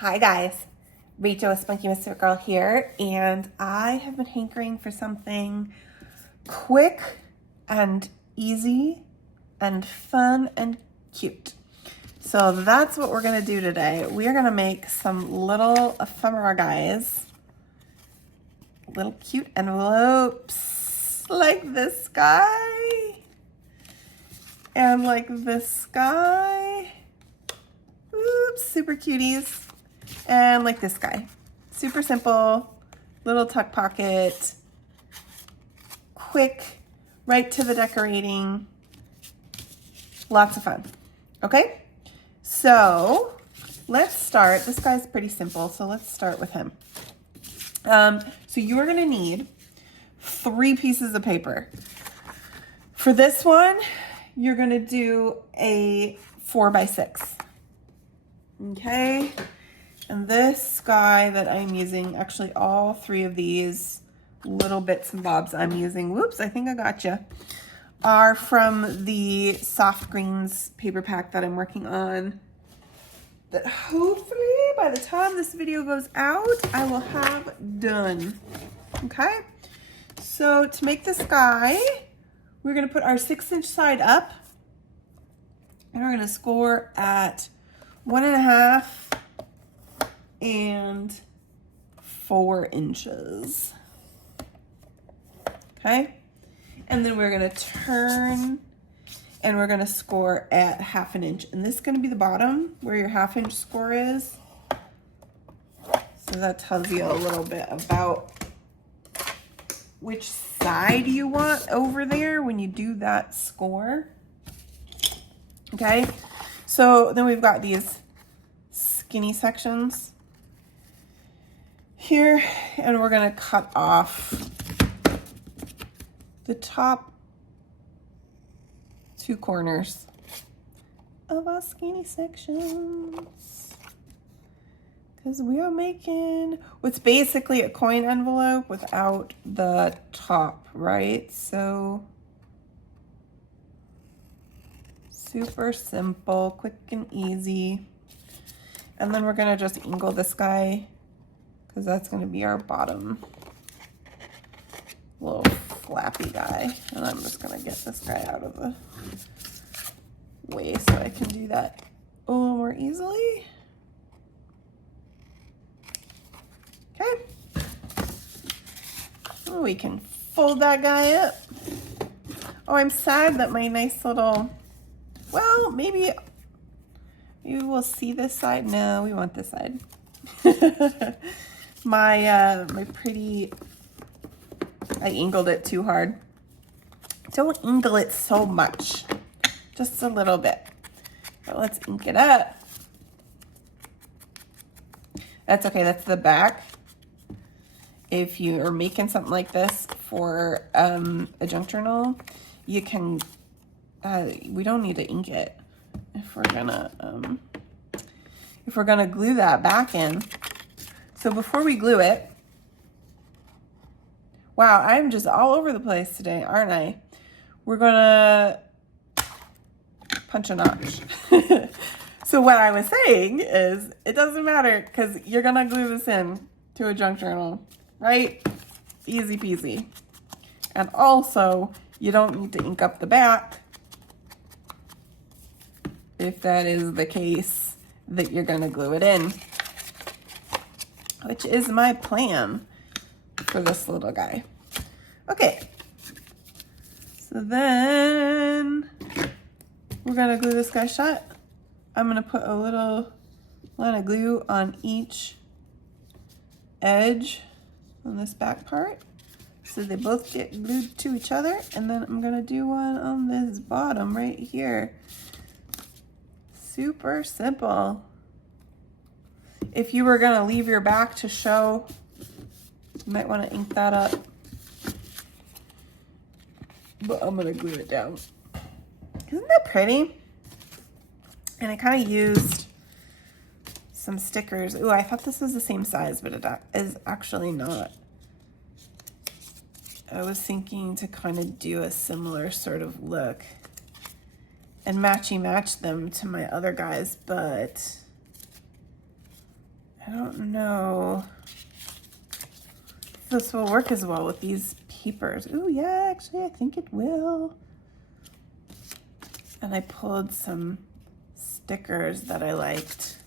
Hi guys, Rachel with Spunky Misfit Girl here, and I have been hankering for something quick and easy and fun and cute. So that's what we're gonna do today. We are gonna make some little ephemera guys, little cute envelopes like this guy and like this guy. Oops, super cuties. And like this guy. Super simple, little tuck pocket, quick, right to the decorating. Lots of fun. Okay, so let's start. This guy's pretty simple, so let's start with him. So you are gonna need 3 pieces of paper. For this one, you're gonna do a 4x6. Okay. And this guy that I'm using, actually all 3 of these little bits and bobs I'm using, whoops, I think I gotcha, are from the soft greens paper pack that I'm working on, that hopefully by the time this video goes out, I will have done. Okay, so to make this guy, we're gonna put our 6-inch side up, and we're gonna score at 1.5 and 4 inches. Okay, and then we're gonna turn and we're gonna score at 1/2 inch, and this is gonna be the bottom where your 1/2 inch score is. So that tells you a little bit about which side you want over there when you do that score. Okay, so then we've got these skinny sections here, and we're gonna cut off the top 2 corners of our skinny sections, because we are making what's basically a coin envelope without the top, right? So super simple, quick and easy. And then we're gonna just angle this guy, because that's gonna be our bottom little flappy guy. And I'm just gonna get this guy out of the way so I can do that a little more easily. Okay. Oh, we can fold that guy up. Oh, I'm sad that my nice little, well, maybe you will see this side. No, we want this side. my pretty, I angled it too hard. Don't angle it so much, just a little bit. But let's ink it up. That's okay, that's the back. If you are making something like this for a junk journal, you can, we don't need to ink it if we're gonna glue that back in. So before we glue it, wow, I'm just all over the place today, aren't I? We're gonna punch a notch. So what I was saying is, it doesn't matter, because you're gonna glue this in to a junk journal, right? Easy peasy. And also, you don't need to ink up the back if that is the case that you're gonna glue it in, which is my plan for this little guy. Okay, so then we're gonna glue this guy shut. I'm gonna put a little line of glue on each edge on this back part, so they both get glued to each other, and then I'm gonna do one on this bottom right here. Super simple. If you were gonna leave your back to show, you might wanna ink that up, but I'm gonna glue it down. Isn't that pretty? And I kind of used some stickers. Ooh, I thought this was the same size, but it is actually not. I was thinking to kind of do a similar sort of look and match them to my other guys, but I don't know if this will work as well with these papers. Ooh, yeah, actually, I think it will. And I pulled some stickers that I liked.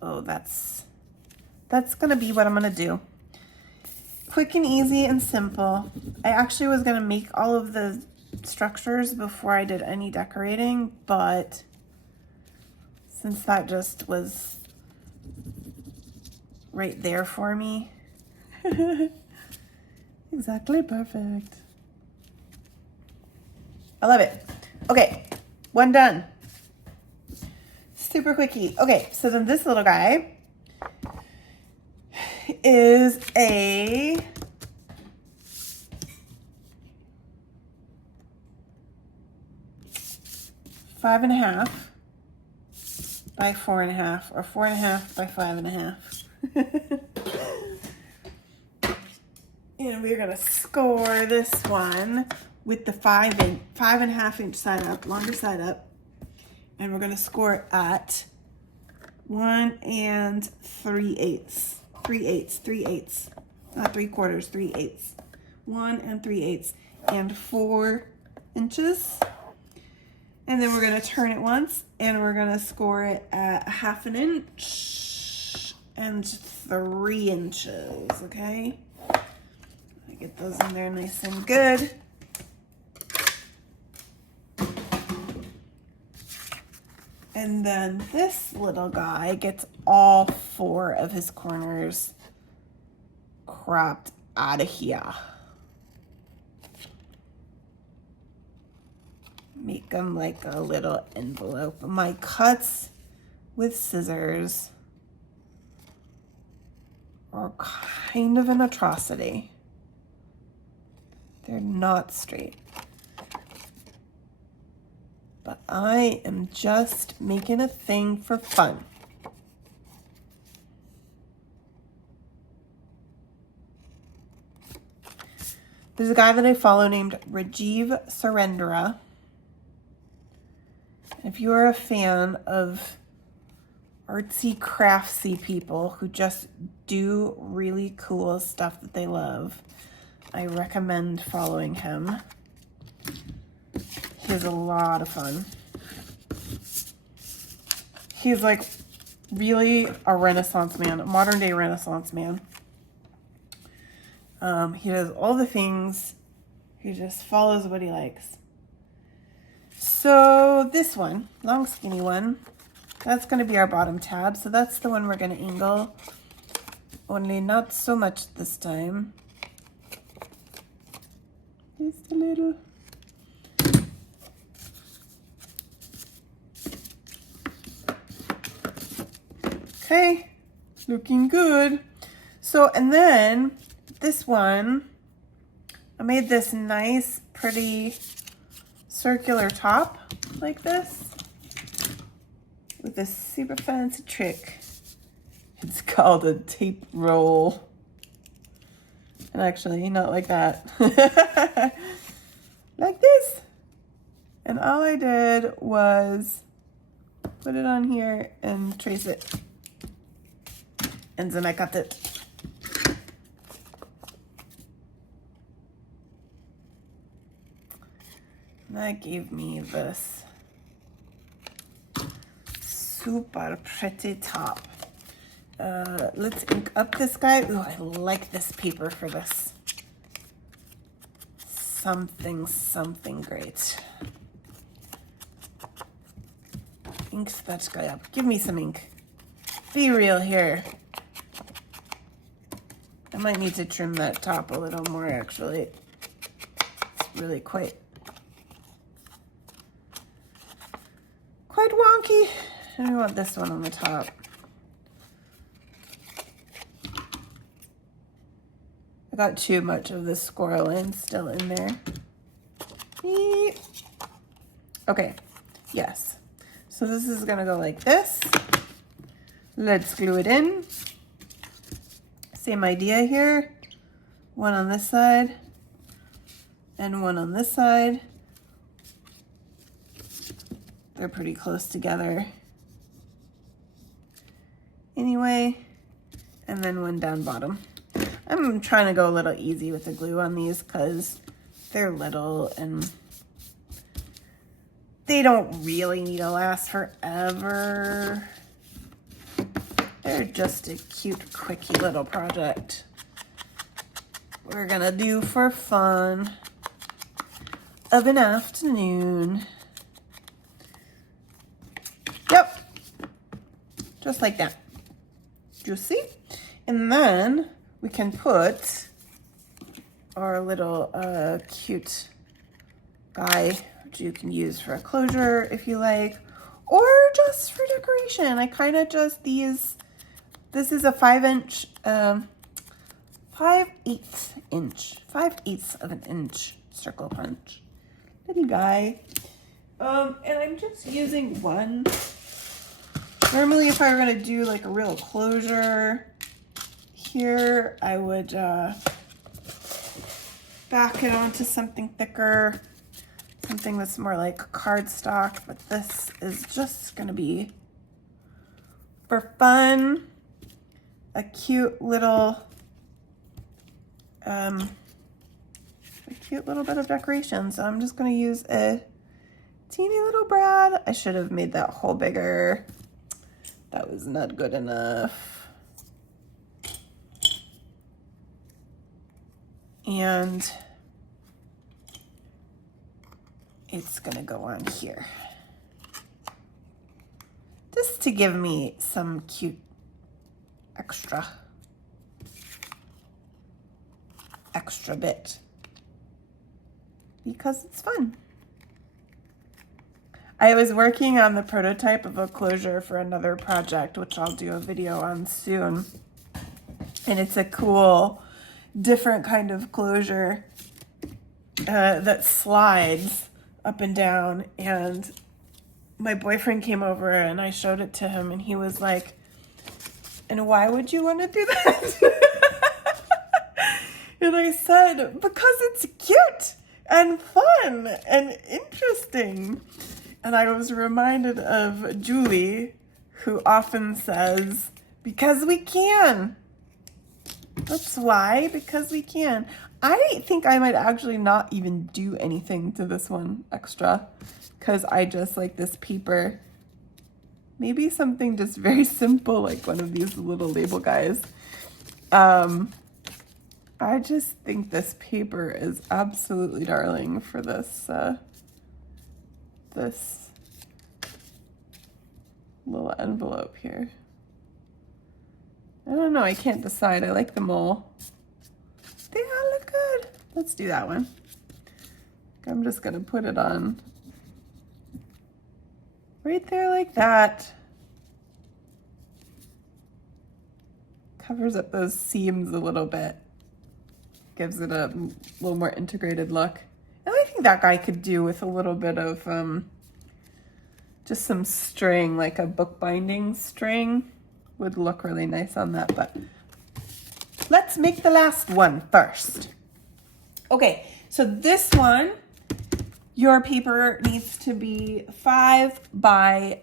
Oh, that's gonna be what I'm gonna do. Quick and easy and simple. I actually was gonna make all of the structures before I did any decorating, but since that just was right there for me. Exactly perfect. I love it. Okay, one done. Super quickie. Okay, so then this little guy is a five and a half by 4.5, or 4.5 by 5.5. And we're gonna score this one with the 5.5 inch side up, longer side up. And we're gonna score it at 1 3/8. 3/8. Not 3/4, 3/8. 1 3/8 and 4 inches. And then we're gonna turn it once and we're gonna score it at 1/2 inch and 3 inches, okay? Get those in there nice and good. And then this little guy gets all 4 of his corners cropped out of here. Make them like a little envelope. My cuts with scissors are kind of an atrocity. They're not straight. But I am just making a thing for fun. There's a guy that I follow named Rajiv Surendra. If you are a fan of artsy, craftsy people who just do really cool stuff that they love, I recommend following him. He has a lot of fun. He's like really a Renaissance man, a modern day Renaissance man. He does all the things. He just follows what he likes. So this one, long skinny one, that's going to be our bottom tab. So that's the one we're going to angle. Only not so much this time. Just a little. Okay, looking good. So, and then this one, I made this nice, pretty circular top like this with this super fancy trick. It's called a tape roll. And actually, not like that. Like this. And all I did was put it on here and trace it. And then I cut it. And that gave me this super pretty top. Let's ink up this guy. Ooh, I like this paper for this. Something great. Ink that guy up. Give me some ink. Be real here. I might need to trim that top a little more, actually. It's really quite wonky. And I want this one on the top. I got too much of this squirrel line still in there. Eep. Okay, yes. So this is gonna go like this. Let's glue it in. Same idea here. One on this side and one on this side. They're pretty close together. anyway, and then one down bottom. I'm trying to go a little easy with the glue on these because they're little and they don't really need to last forever. They're just a cute, quickie little project we're gonna do for fun of an afternoon. Yep, just like that. Juicy. And then we can put our little cute guy, which you can use for a closure if you like, or just for decoration. I kind of just this is a 5-inch, 5/8 of an inch circle punch. Little guy. And I'm just using one. Normally if I were gonna do like a real closure here, I would back it onto something thicker, something that's more like cardstock, but this is just gonna be for fun, a cute little bit of decoration. So I'm just gonna use a teeny little brad. I should have made that hole bigger. That was not good enough. And it's gonna go on here. Just to give me some cute extra bit. Because it's fun. I was working on the prototype of a closure for another project, which I'll do a video on soon. And it's a cool, different kind of closure that slides up and down. And my boyfriend came over and I showed it to him and he was like, "And why would you want to do that?" And I said, "Because it's cute and fun and interesting." And I was reminded of Julie, who often says, "Because we can." That's why, because we can. I think I might actually not even do anything to this one extra because I just like this paper. Maybe something just very simple, like one of these little label guys. I just think this paper is absolutely darling for this this little envelope here. I don't know, I can't decide. I like them all. They all look good. Let's do that one. I'm just gonna put it on right there like that. Covers up those seams a little bit. Gives it a little more integrated look. And I think that guy could do with a little bit of just some string, like a bookbinding string. Would look really nice on that, but let's make the last one first. Okay, so this one, your paper needs to be 5 by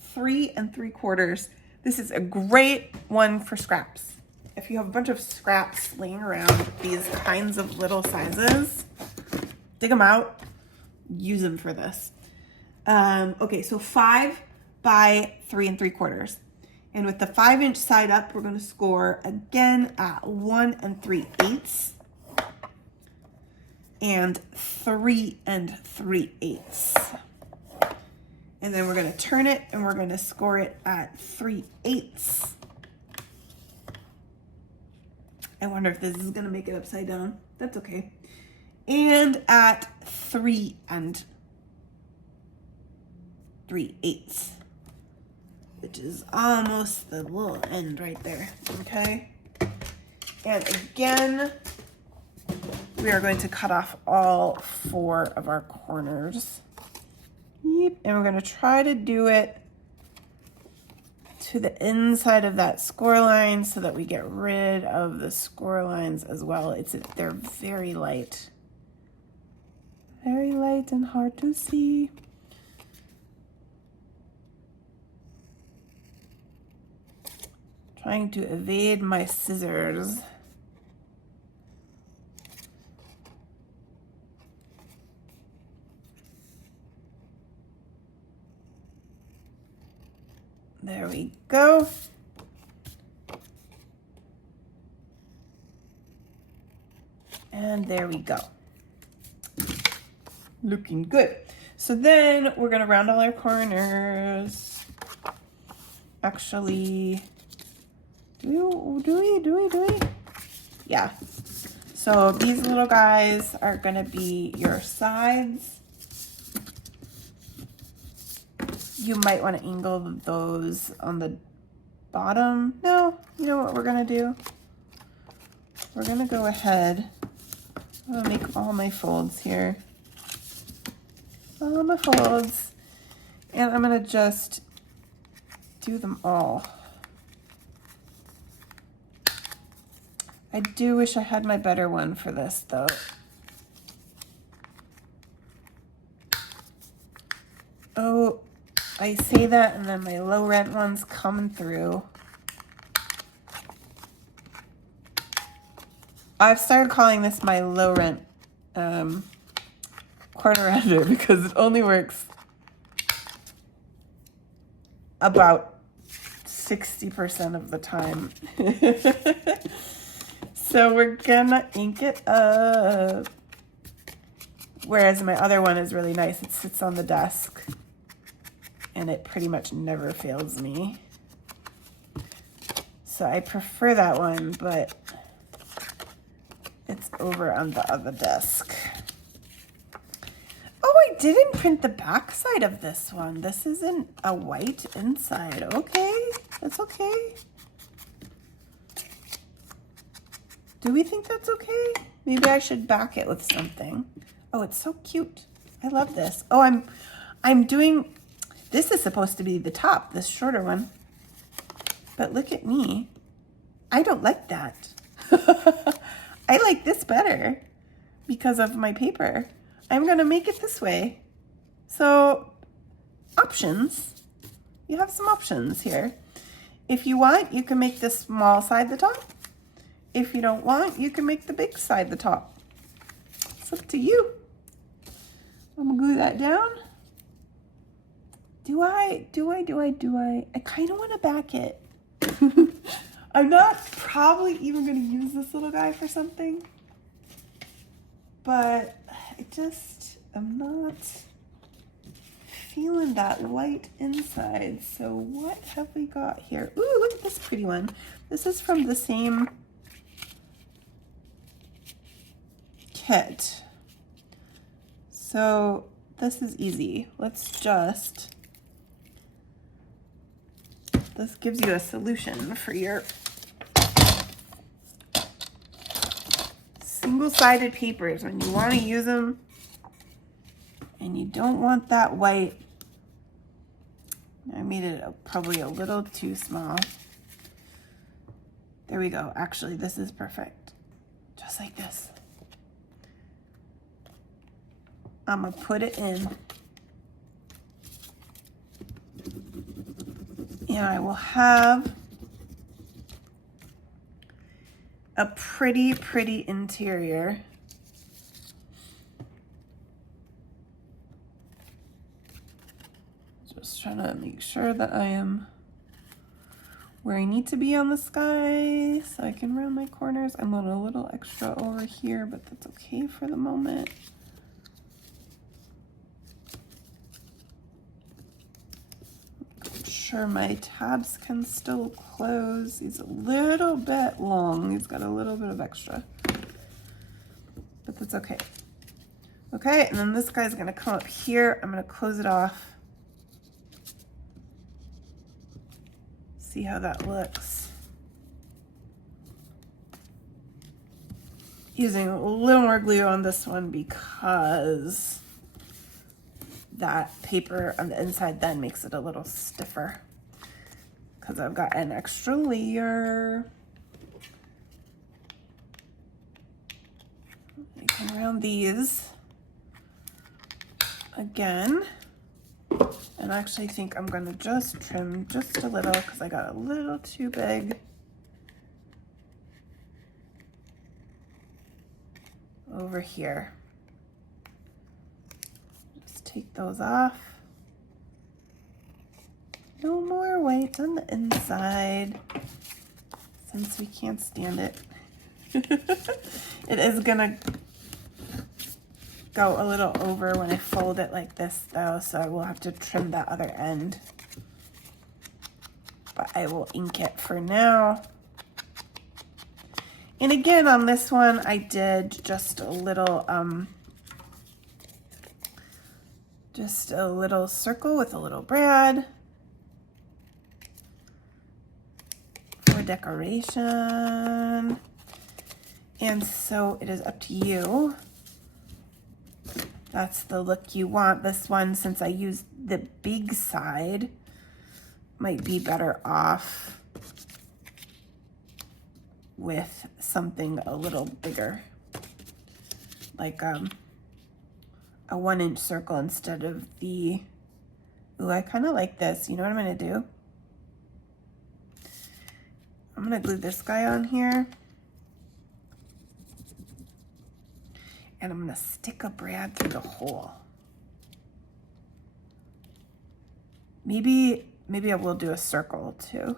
3 3/4. This is a great one for scraps. If you have a bunch of scraps laying around, these kinds of little sizes, dig them out, use them for this. Okay, so 5 by 3 3/4. And with the 5-inch side up, we're going to score again at 1 3/8 and 3 3/8. And then we're going to turn it and we're going to score it at 3/8. I wonder if this is going to make it upside down. That's okay. And at 3 3/8. Which is almost the little end right there, okay? And again, we are going to cut off all 4 of our corners. Yep. And we're gonna try to do it to the inside of that score line so that we get rid of the score lines as well. They're very light and hard to see. Trying to evade my scissors. There we go. And there we go. Looking good. So then we're gonna round all our corners. Actually, do we? Yeah. So these little guys are gonna be your sides. You might want to angle those on the bottom. No, you know what we're gonna do? We're gonna go ahead. I'm gonna make all my folds here. All my folds. And I'm gonna just do them all. I do wish I had my better one for this though. Oh, I say that and then my low rent one's coming through. I've started calling this my low rent corner rounder because it only works about 60% of the time. So we're gonna ink it up. Whereas my other one is really nice. It sits on the desk and it pretty much never fails me. So I prefer that one, but it's over on the other desk. Oh, I didn't print the back side of this one. This isn't a white inside. Okay, that's okay. Do we think that's okay? Maybe I should back it with something. Oh, it's so cute. I love this. Oh, I'm doing, this is supposed to be the top, this shorter one. But look at me. I don't like that. I like this better because of my paper. I'm gonna make it this way. So, options. You have some options here. If you want, you can make the small side the top. If you don't want, you can make the big side the top. It's up to you. I'm gonna glue that down. Do I? I kind of want to back it. I'm not probably even going to use this little guy for something, but I'm not feeling that white inside. So what have we got here? Ooh, look at this pretty one. This is from the same kit. So this is easy. This gives you a solution for your single-sided papers when you want to use them and you don't want that white. I made it probably a little too small. There we go. Actually, this is perfect. Just like this. I'm gonna put it in. And I will have a pretty, pretty interior. Just trying to make sure that I am where I need to be on the sky so I can round my corners. I'm on a little extra over here, but that's okay for the moment. Sure my tabs can still close. He's a little bit long. He's got a little bit of extra, but that's okay. Okay, and then this guy's gonna come up here. I'm gonna close it off. See how that looks. Using a little more glue on this one because that paper on the inside then makes it a little stiffer because I've got an extra layer. You can round these again. And I actually think I'm gonna just trim just a little because I got a little too big. over here. Just take those off. No more white on the inside, since we can't stand it. It is gonna go a little over when I fold it like this though, so I will have to trim that other end. But I will ink it for now. And again, on this one, I did just a little circle with a little brad for decoration. And so it is up to you. That's the look you want. This one, since I used the big side, might be better off with something a little bigger, like a 1-inch circle instead of the, ooh, I kind of like this. You know what I'm gonna do? I'm gonna glue this guy on here, and I'm gonna stick a brad through the hole. Maybe I will do a circle too.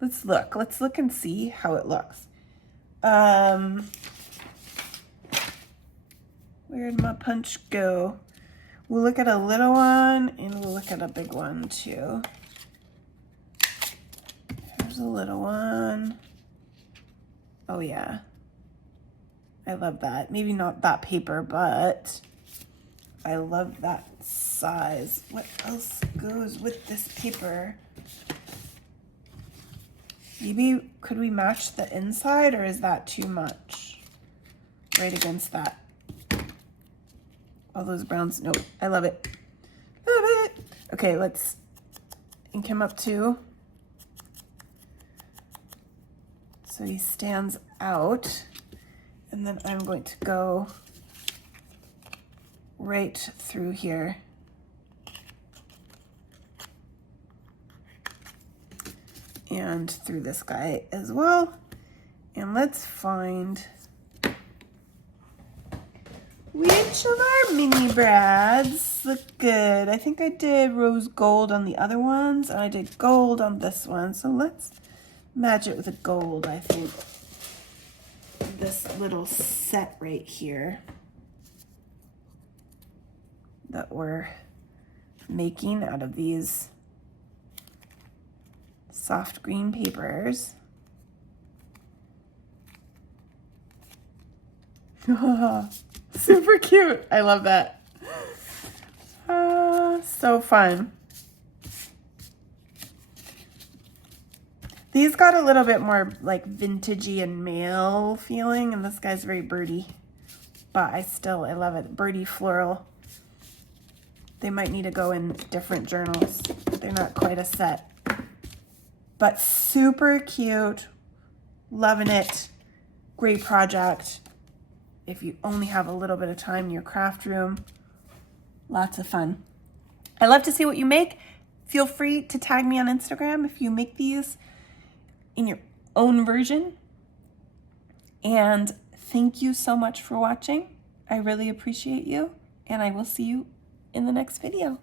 Let's look and see how it looks. Where'd my punch go? We'll look at a little one and we'll look at a big one too. Here's a little one. Oh yeah. I love that. Maybe not that paper, but I love that size. What else goes with this paper? Maybe, could we match the inside, or is that too much? Right against that. All those browns, nope, I love it. Love it. Okay, let's ink him up too. So he stands out. And then I'm going to go right through here. And through this guy as well. And let's find which of our mini brads look good. I think I did rose gold on the other ones, and I did gold on this one. So let's match it with a gold, I think. This little set right here that we're making out of these soft green papers. Super cute. I love that. So fun. These got a little bit more like vintagey and male feeling, and this guy's very birdie, but I love it. Birdie floral. They might need to go in different journals. They're not quite a set, but super cute. Loving it. Great project. If you only have a little bit of time in your craft room, lots of fun. I love to see what you make. Feel free to tag me on Instagram if you make these in your own version. And thank you so much for watching. I really appreciate you, and I will see you in the next video.